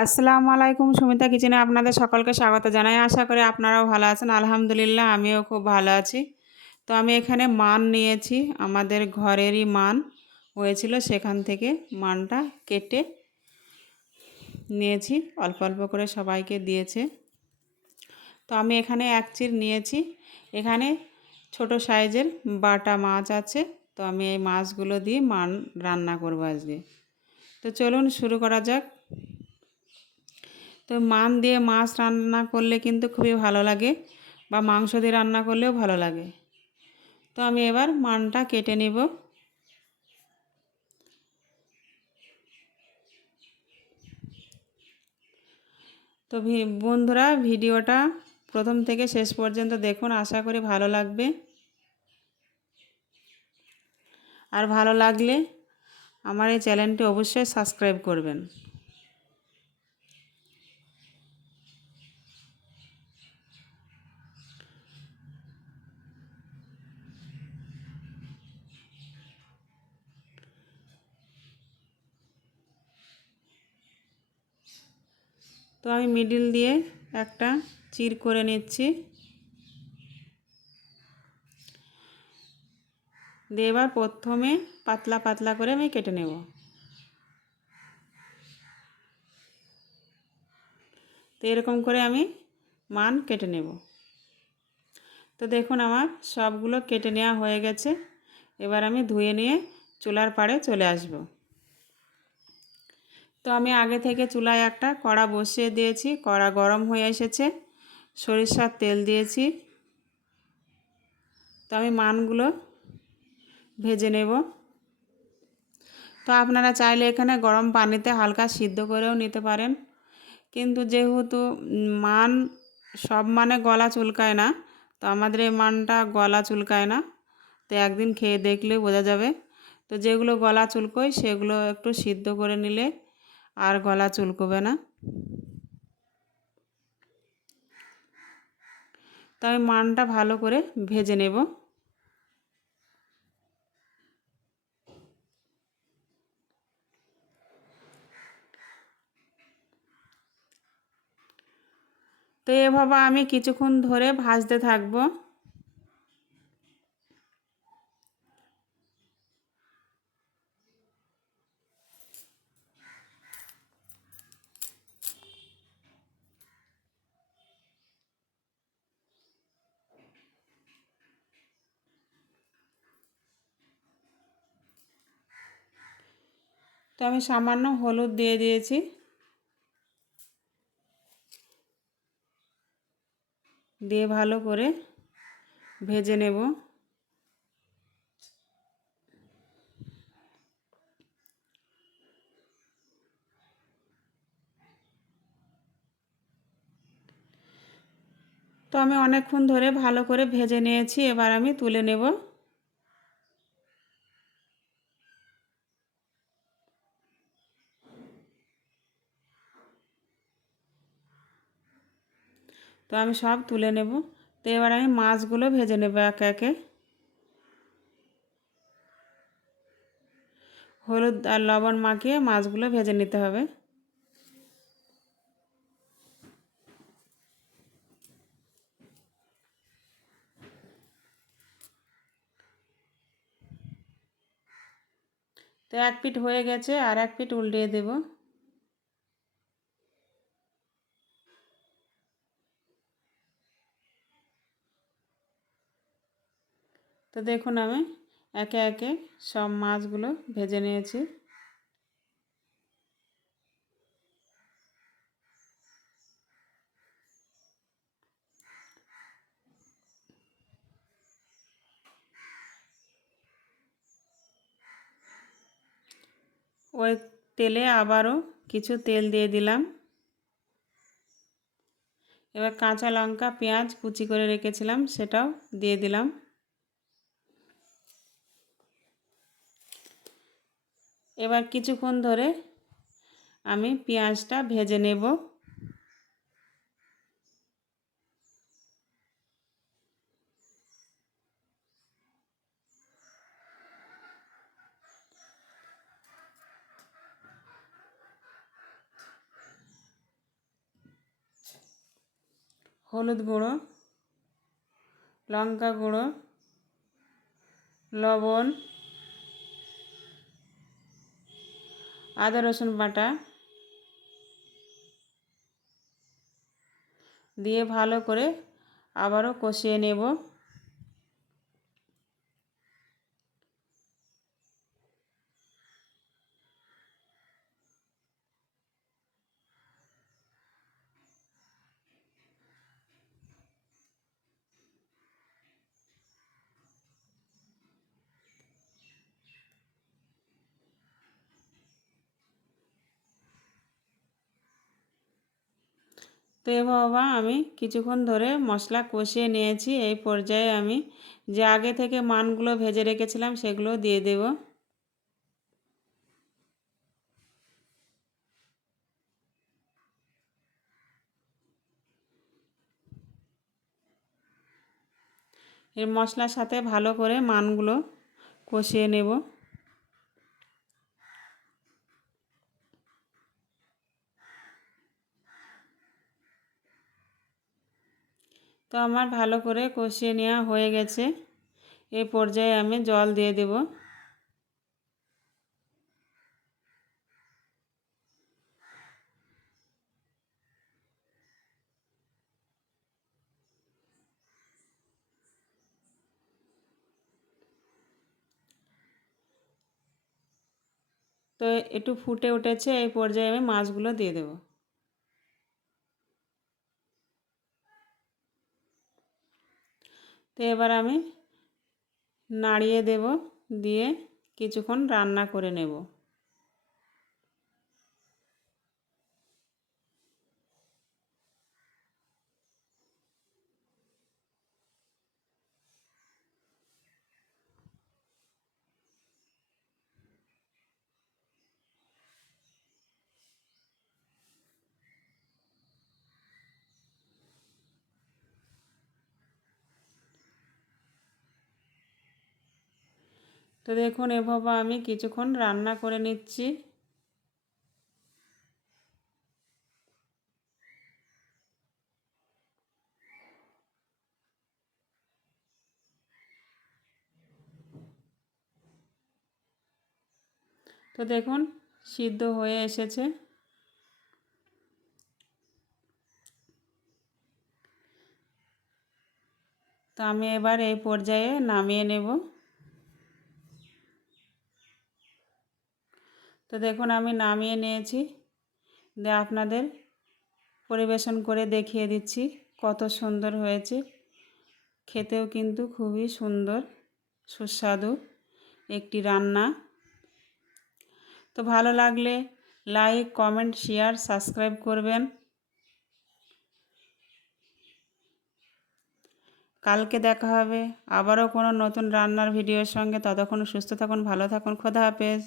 আসসালামু আলাইকুম। সুমিতা কিচেনে আপনাদের সকলকে স্বাগত জানাই। আশা করি আপনারাও ভালো আছেন। আলহামদুলিল্লাহ আমিও খুব ভালো আছি। তো আমি এখানে মান নিয়েছি, আমাদের ঘরেরই মান হয়েছিল, সেখান থেকে মানটা কেটে নিয়েছি, অল্প অল্প করে সবাইকে দিয়েছে। তো আমি এখানে এক চির নিয়েছি। এখানে ছোট সাইজের বাটা মাছ আছে, তো আমি এই মাছগুলো দিয়ে মান রান্না করবো আজকে। তো চলুন শুরু করা যাক। তো মান দিয়ে মাছ রান্না করলে কিন্তু খুবই ভালো লাগে, বা মাংস দিয়ে রান্না করলেও ভালো লাগে। তো আমি এবার মানটা কেটে নেব। তো বন্ধুরা, ভিডিওটা প্রথম থেকে শেষ পর্যন্ত দেখুন, আশা করি ভালো লাগবে। আর ভালো লাগলে আমার এই চ্যানেলটি অবশ্যই সাবস্ক্রাইব করবেন। তো আমি মিডিল দিয়ে একটা চির করে নিচ্ছি, দিয়ে এবার প্রথমে পাতলা পাতলা করে আমি কেটে নেব। তো এরকম করে আমি মান কেটে নেব। তো দেখুন আমার সবগুলো কেটে নেওয়া হয়ে গেছে। এবার আমি ধুয়ে নিয়ে চুলার পাড়ে চলে আসব। তো আমি আগে থেকে চুলায় একটা কড়া বসিয়ে দিয়েছি, কড়া গরম হয়ে এসেছে, সরিষার তেল দিয়েছি। তো আমি মানগুলো ভেজে নেব। তো আপনারা চাইলে এখানে গরম পানিতে হালকা সিদ্ধ করেও নিতে পারেন, কিন্তু যেহেতু মান সব মানে গলা চুলকায় না, তো আমাদের এই মানটা গলা চুলকায় না। তো একদিন খেয়ে দেখলে বোঝা যাবে। তো যেগুলো গলা চুলকোয় সেগুলো একটু সিদ্ধ করে নিলে আর গলা চুলকোবে না। তো আমি মানটা ভালো করে ভেজে নেব। তো এভাবে আমি কিছুক্ষণ ধরে ভাজতে থাকবো। তো আমি সামান্য হলুদ দিয়ে দিয়েছি, দিয়ে ভালো করে ভেজে নেব। তো আমি অনেকক্ষণ ধরে ভালো করে ভেজে নিয়েছি, এবার আমি তুলে নেব। তো আমি সব তুলে নেব। তো এবার আমি মাছগুলো ভেজে নেব একে একে। হলুদ আর লবণ মাখিয়ে মাছগুলো ভেজে নিতে হবে। তো এক পিঠ হয়ে গেছে, আর এক পিঠ উল্টিয়ে দেব। তো দেখুন আমি একে একে সব মাছগুলো ভেজে নিয়েছি। ওই তেলে আবারও কিছু তেল দিয়ে দিলাম। এবার কাঁচা লঙ্কা পেঁয়াজ কুচি করে রেখেছিলাম সেটাও দিয়ে দিলাম। এবার কিছুক্ষণ ধরে আমি পেঁয়াজটা ভেজে নেব। হলুদ গুঁড়ো, লঙ্কা গুঁড়ো, লবণ, আদা রসুন বাটা দিয়ে ভালো করে আবারও কষিয়ে নেব। তো এভাবে আমি কিছুক্ষণ ধরে মশলা কষিয়ে নিয়েছি। এই পর্যায়ে আমি যে আগে থেকে মানগুলো ভেজে রেখেছিলাম সেগুলো দিয়ে দেব। এই মশলার সাথে ভালো করে মানগুলো কষিয়ে নেব। তো আমার ভালো করে কষিয়ে নেওয়া হয়ে গেছে। এই পর্যায়ে আমি জল দিয়ে দেব। তো একটু ফুটে উঠেছে, এই পর্যায়ে আমি মাছগুলো দিয়ে দেব। তো এবার আমি নাড়িয়ে দেব, দিয়ে কিছুক্ষণ রান্না করে নেব। তো দেখুন এভাবে আমি কিছুক্ষণ রান্না করে নিচ্ছি। তো দেখুন সিদ্ধ হয়ে এসেছে। তো আমি এবার এই পর্যায়ে নামিয়ে নেব। তো দেখুন আমি নামিয়ে নিয়েছি, দিয়ে আপনাদের পরিবেশন করে দেখিয়ে দিচ্ছি কত সুন্দর হয়েছে। খেতেও কিন্তু খুবই সুন্দর সুস্বাদু একটি রান্না। তো ভালো লাগলে লাইক, কমেন্ট, শেয়ার, সাবস্ক্রাইব করবেন। কালকে দেখা হবে আবারও কোনো নতুন রান্নার ভিডিওর সঙ্গে। ততক্ষণ সুস্থ থাকুন, ভালো থাকুন। খোদা হাফেজ।